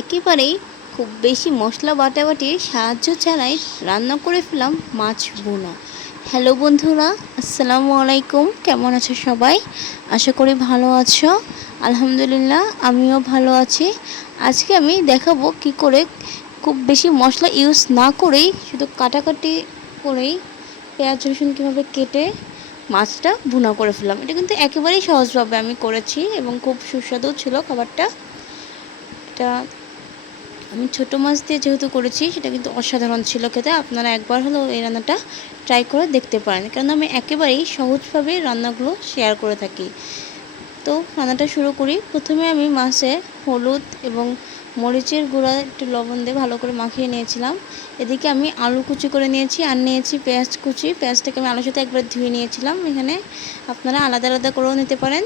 একেবারেই খুব বেশি মশলা বাটাবাটির সাহায্য ছাড়াই রান্না করে ফেলাম মাছ বোনা হ্যালো বন্ধুরা, আসসালামু আলাইকুম। কেমন আছো সবাই? আশা করি ভালো আছো। আলহামদুলিল্লাহ, আমিও ভালো আছি। আজকে আমি দেখাবো কি করে খুব বেশি মশলা ইউজ না করেই, শুধু কাটাকাটি করেই পেঁয়াজ, রসুন কীভাবে কেটে মাছটা ভুনা করে ফেললাম। এটা কিন্তু একেবারেই সহজভাবে আমি করেছি এবং খুব সুস্বাদু ছিল খাবারটা। এটা আমি ছোট মাছ দিয়ে যেহেতু করেছি, সেটা কিন্তু অসাধারণ ছিল খেতে। আপনারা একবার হলেও এই রান্নাটা ট্রাই করে দেখতে পারেন। কারণ আমি একেবারেই সহজভাবে রান্নাগুলো শেয়ার করে থাকি। তো রান্নাটা শুরু করি। প্রথমে আমি মাছে হলুদ এবং মরিচের গুঁড়া, একটু লবণ দিয়ে ভালো করে মাখিয়ে নিয়েছিলাম। এদিকে আমি আলু কুচি করে নিয়েছি আর নিয়েছি পেঁয়াজ কুচি। পেঁয়াজটাকে আমি আলুর সাথে একবার ধুয়ে নিয়েছিলাম। এখানে আপনারা আলাদা আলাদা করেও নিতে পারেন।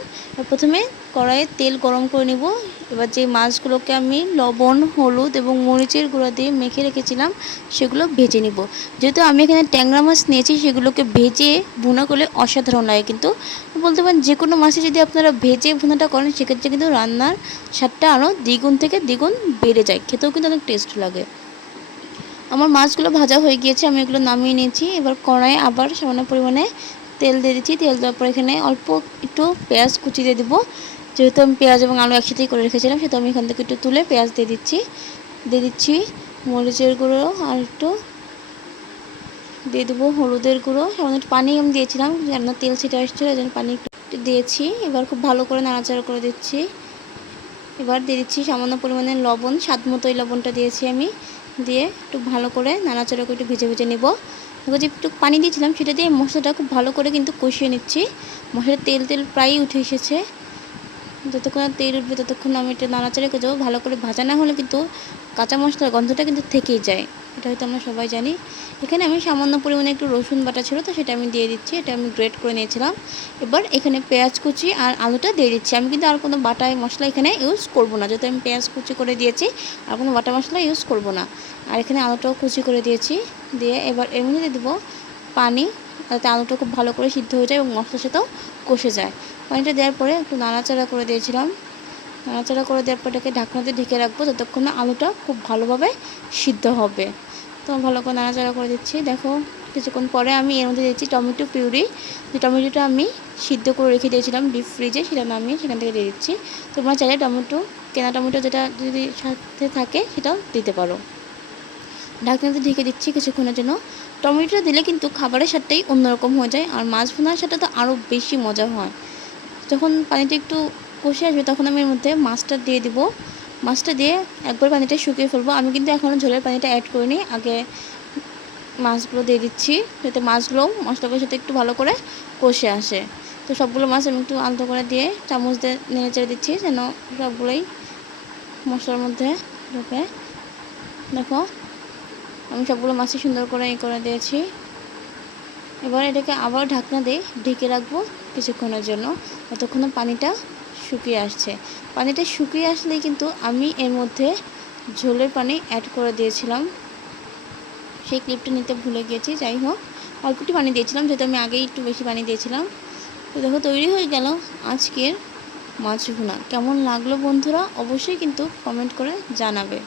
প্রথমে কড়াইয়ে তেল গরম করে নিব। এবার যে মাছগুলোকে আমি লবণ, হলুদ এবং মরিচের গুঁড়া দিয়ে মেখে রেখেছিলাম, সেগুলো ভেজে নিব। যেহেতু আমি এখানে ট্যাংরা মাছ নিয়েছি, সেগুলোকে ভেজে ভুনা করলে অসাধারণ লাগে কিন্তু। বলতে পারেন যে কোনো মাছে যদি আপনারা ভেজে ভুনাটা করেন, সেক্ষেত্রে কিন্তু রান্নার স্বাদটা আরও দ্বিগুণ থেকে দ্বিগুণ বেড়ে যায়। খেতেও কিন্তু অনেক টেস্ট লাগে। আমার মাছগুলো ভাজা হয়ে গিয়েছে, আমি এগুলো নামিয়ে নিয়েছি। এবার কড়াইয়ে আবার সামান্য পরিমাণে তেল দিয়ে দিচ্ছি। তেল দেওয়ার পর এখানে অল্প একটু পেঁয়াজ কুচি দিয়ে দেবো। যেহেতু আমি পেঁয়াজ এবং আলু একসাথেই করে রেখেছিলাম, সেহেতু আমি এখান থেকে একটু তুলে পেঁয়াজ দিয়ে দিচ্ছি। দিয়ে দিচ্ছি মরিচের গুঁড়ো আর একটু দিয়ে দেবো হলুদের গুঁড়ো। একটু পানি আমি দিয়েছিলাম, যেন তেল ছিটে আসছিল যেন পানি একটু দিয়েছি। এবার খুব ভালো করে নাড়াচাড়া করে দিচ্ছি। এবার দিয়ে দিচ্ছি সামান্য পরিমাণে লবণ, স্বাদ মতো এই লবণটা দিয়েছি আমি। দিয়ে একটু ভালো করে নাড়াচাড়া করে একটু ভেজে ভেজে নেব। যে একটু পানি দিয়েছিলাম, সেটা দিয়ে মশলাটা খুব ভালো করে কিন্তু কষিয়ে নিচ্ছি। মশলার তেল তেল প্রায়ই উঠে এসেছে। যতক্ষণ তেল উঠবে, ততক্ষণ আমি এটা নাড়াচাড়া করে যাব ভালো করে ভাজা না হলে কিন্তু কাঁচা মশলার গন্ধটা কিন্তু থেকেই যায়। এটা হয়তো আমরা সবাই জানি। এখানে আমি সামান্য পরিমাণে একটু রসুন বাটা ছিল তো, সেটা আমি দিয়ে দিচ্ছি। এটা আমি গ্রেট করে নিয়েছিলাম। এবার এখানে পেঁয়াজ কুচি আর আলুটা দিয়ে দিচ্ছি। আমি কিন্তু আর কোনো বাটা মশলা এখানে ইউজ করব না। যেহেতু আমি পেঁয়াজ কুচি করে দিয়েছি, আর কোনো বাটা মশলা ইউজ করব না। আর এখানে আলুটাও কুচি করে দিয়েছি। দিয়ে এবার এর মধ্যে দেবো পানি। যাতে আলুটা খুব ভালো করে সিদ্ধ হয়ে যায় এবং মশলার সাথেও কষে যায়। পানিটা দেওয়ার পরে একটু নাড়াচাড়া করে দিয়েছিলাম। নাড়াচাড়া করে দেওয়ার পর এটাকে ঢাকনাতে ঢেকে রাখব যতক্ষণ না আলুটা খুব ভালোভাবে সিদ্ধ হবে। তো ভালো করে নাড়াচাড়া করে দিচ্ছি। দেখো, কিছুক্ষণ পরে আমি এর মধ্যে দিচ্ছি টমেটো পিউরি। যে টমেটোটা আমি সিদ্ধ করে রেখে দিয়েছিলাম ডিপ ফ্রিজে সেটা নামিয়ে সেখান থেকে দিয়ে দিচ্ছি। তোমরা চাইলে টমেটো, কেনা টমেটো যেটা যদি সাথে থাকে সেটাও দিতে পারো। ঢাকনাতে ঢেকে দিচ্ছি কিছুক্ষণের জন্য। টমেটোটা দিলে কিন্তু খাবারের স্বাদটাই অন্যরকম হয়ে যায় আর মাছ ভুনার সাথে তো আরও বেশি মজা হয়। যখন পানিটা একটু কষে আসবে তখন আমি এর মধ্যে মাছটা দিয়ে দিব। মাছটা দিয়ে একবার পানিটা শুকিয়ে ফেলব। আমি কিন্তু এখনও ঝোলের পানিটা অ্যাড করিনি। আগে মাছগুলো দিয়ে দিচ্ছি যাতে মাছগুলো মশলাগুলোর সাথে একটু ভালো করে কষে আসে। তো সবগুলো মাছ আমি একটু আলতো করে দিয়ে চামচ দিয়ে নেড়ে চেড়ে দিচ্ছি যেন সবগুলোই মশলার মধ্যে ঢোকে। দেখো আমি সবগুলো মাছই সুন্দর করে ই করে দিয়েছি। এবার এটাকে আবার ঢাকনা দিয়ে ঢেকে রাখব কিছুক্ষণের জন্য। ততক্ষণ পানিটা শুকিয়ে আসছে। পানিটা শুকিয়ে আসলেই কিন্তু আমি এর মধ্যে ঝোলের পানি অ্যাড করে দিয়েছিলাম। সেই ক্লিপটা নিতে ভুলে গিয়েছি, যাই হোক। অল্প একটু পানি দিয়েছিলাম, যেহেতু আমি আগেই একটু বেশি পানি দিয়েছিলাম। তো দেখো, তৈরি হয়ে গেল আজকের মাছ ভুনা। কেমন লাগল বন্ধুরা, অবশ্যই কিন্তু কমেন্ট করে জানাবে।